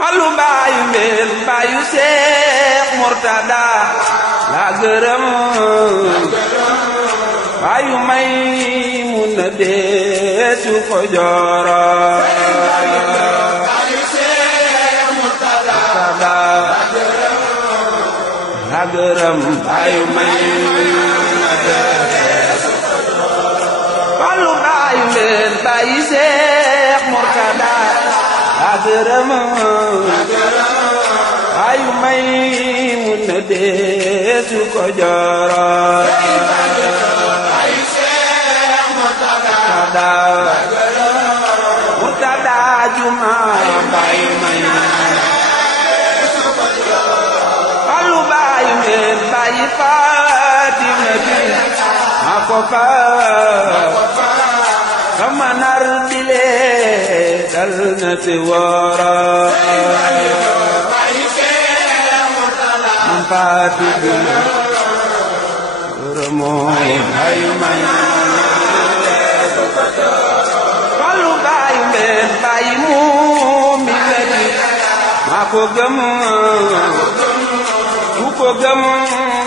Fallu baayu mbeen baayu Seex Murtada la gërëm baayu Maymuna deesu ko jooro baayu Seex Murtada la gërëm baayu Maymuna deesu ko jooro Fallu baayu mbeen baayu Seex Murtada la gërëm baayu Maymuna deesu ko jooro baayu Seex Murtada Murtada juma baayu Maymuna deesu ko jooro Fallu baayu mbeen baayu Fatima bi ma ko sama nar dile dal na te wara baayu Seex Murtada man faati bi ramo baayu Maymuna Fallu baayu mbeen baayu Muminati maa ko gëm ku ko gëm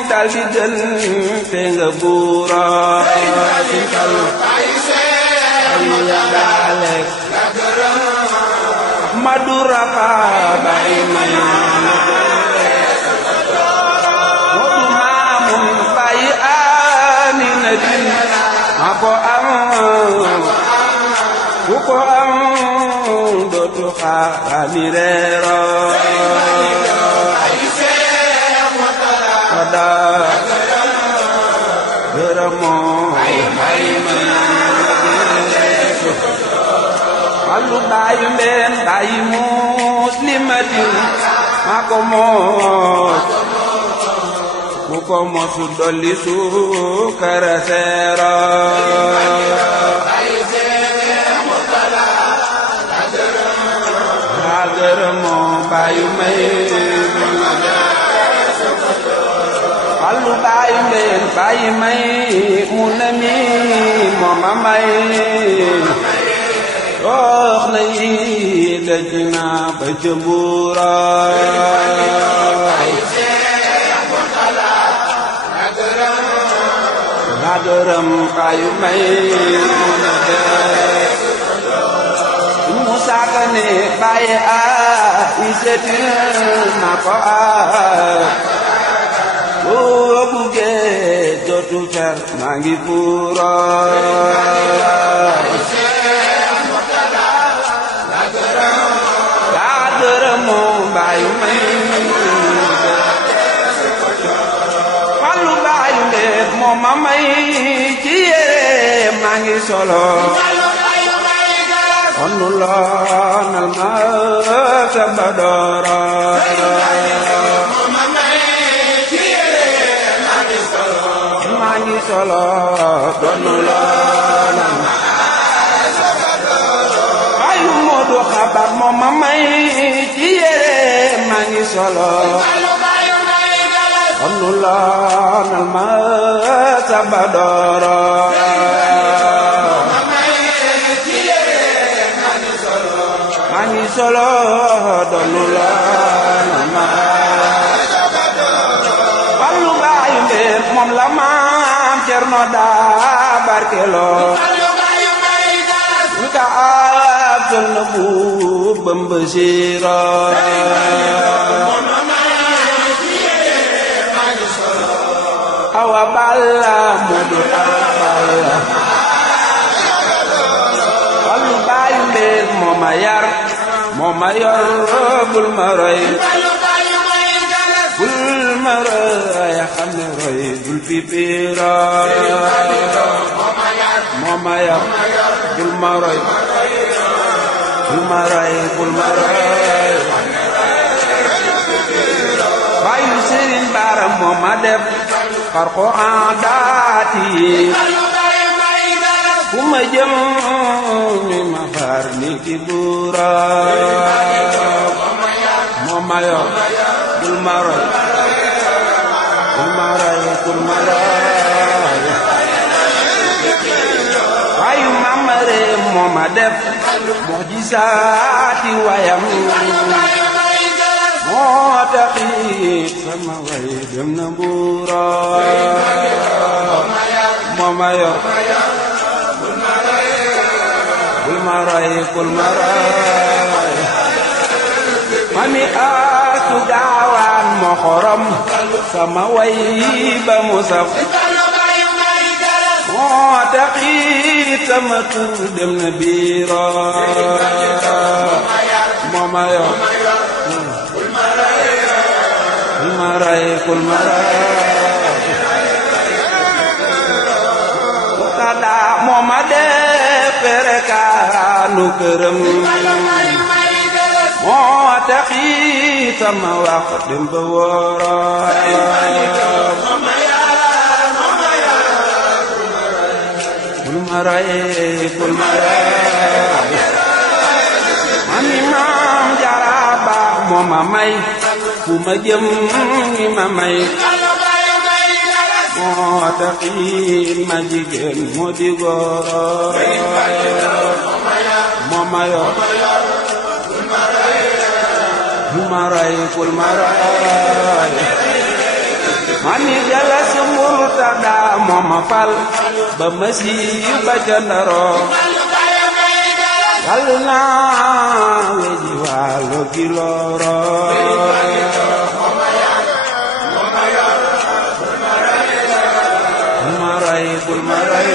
dal di jël te nga buura Madura pa baayu Maymuna Moodu Maamun baayu Aminati ma ko am ku ko am dootu xaarani reero baayu Seex Murtada gërëmoo baayu Maymuna Fallu baayu mbeen baayu Muslimati ma ko moos ku ko moosu dolli suukara seero baayu Seex Murtada la gërëmoo baayu Maymuna Fallu baayu mbeen baayu Maymuna mi mooma may wax na yi daj na ba ca Mbuura baayu Seex Murtada la gërëm baayu Maymuna Musa Kane baayu Aysatu na ko boo buggee dootu fer maa ngi puura baayu Seex Murtada la gërëmoo baayu Maymuna Fallu baayu mbeen moo ma may ci yére maa ngi solo onu loonal ma sa badoora maa ngi solo onu loonal baayu Moodu Xabaar moo ma may ci yére maa ngi solo onu loonal ma sa badoora maa ngi solo onu loonal ma Fallu baayu mbeen moom la maam Cerno daa barkeloo ka abdul na bu Bamba siira awa balla Moodu balla Fallu baayu mbeen moo ma yar moo ma yor bul ma roy bul ma roy xam ne roy bul fi piira moo ma yar bul ma roy bul ma roy bul ma roy baayu Sëriñ Baara moo ma def farqo aadaati fu ma jëm ñu ma far ni ki buura moo ma yor bul ma roy bul ma roy bul ma roy baayu Mamare moo ma def mujisaati wayam sama way dem na mbuuro moo ma yor bul ma roy bul ma roy mami astu gaawaan moo xorom sama way ba mu saf moo taxit sama tur dem na biiro moo ma yor bul ma roy bul ma roy tada moo ma def perekaanu këram moo taxit sama wax dem ba wóoro bul ma roy bul ma roy mami maam Jaara baax moo ma may fu ma jëm ni ma may moo taxit ma jigéen moo di góoro moo ma yor bul ma roy bul ma roy mami Galas Murtada moo ma fal ba ma siiw ba ca Ndaro kal naa weji waalo gi looro bul ma roy bul ma roy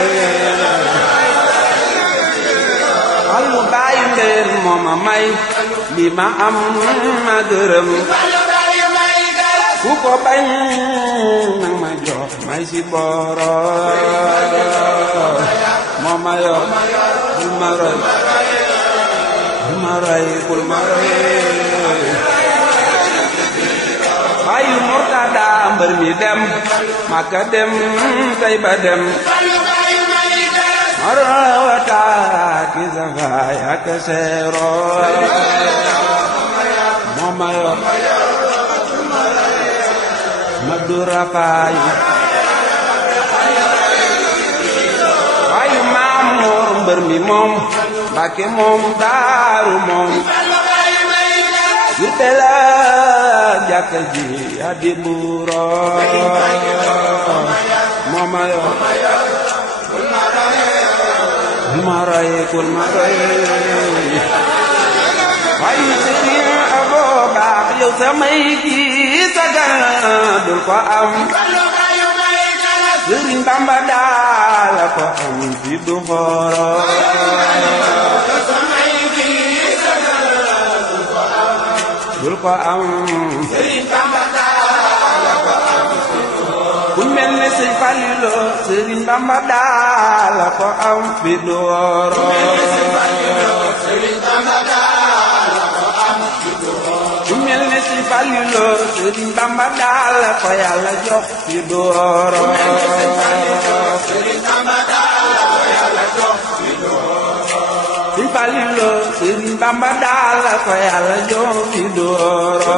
Fallu baayu ndeen moo ma may li ma am ma gërëm ku ko bañ nang ma jox may si booro moo ma yor bul ma roy bul ma roy bul ma roy baayu Murtada mbër mi dem Makka dem Tayba dem marawata ki safay ak seero moo ma yor madura faay waayu Maamur mbër mi moom Mbàkke moom Daaru moom yu bela jàkka ji addi buuro moo ma yor bul ma roy bul ma roy waayu Sëriñ Abo baax yow samay gi sagal dul ko am Sëriñ Bamba daal ko am fi du xooro dul ko am Sëriñ Bamba daal ko am ku mel ne Sëñ Fallilu Sëriñ Bamba daal ko am fi du xooro ku mel ne Sëñ Fallilu Sëriñ Bamba daal ko Yàlla jox fi dooro Sëñ Fallilu Sëriñ Bamba daal ko Yàlla jox fi dooro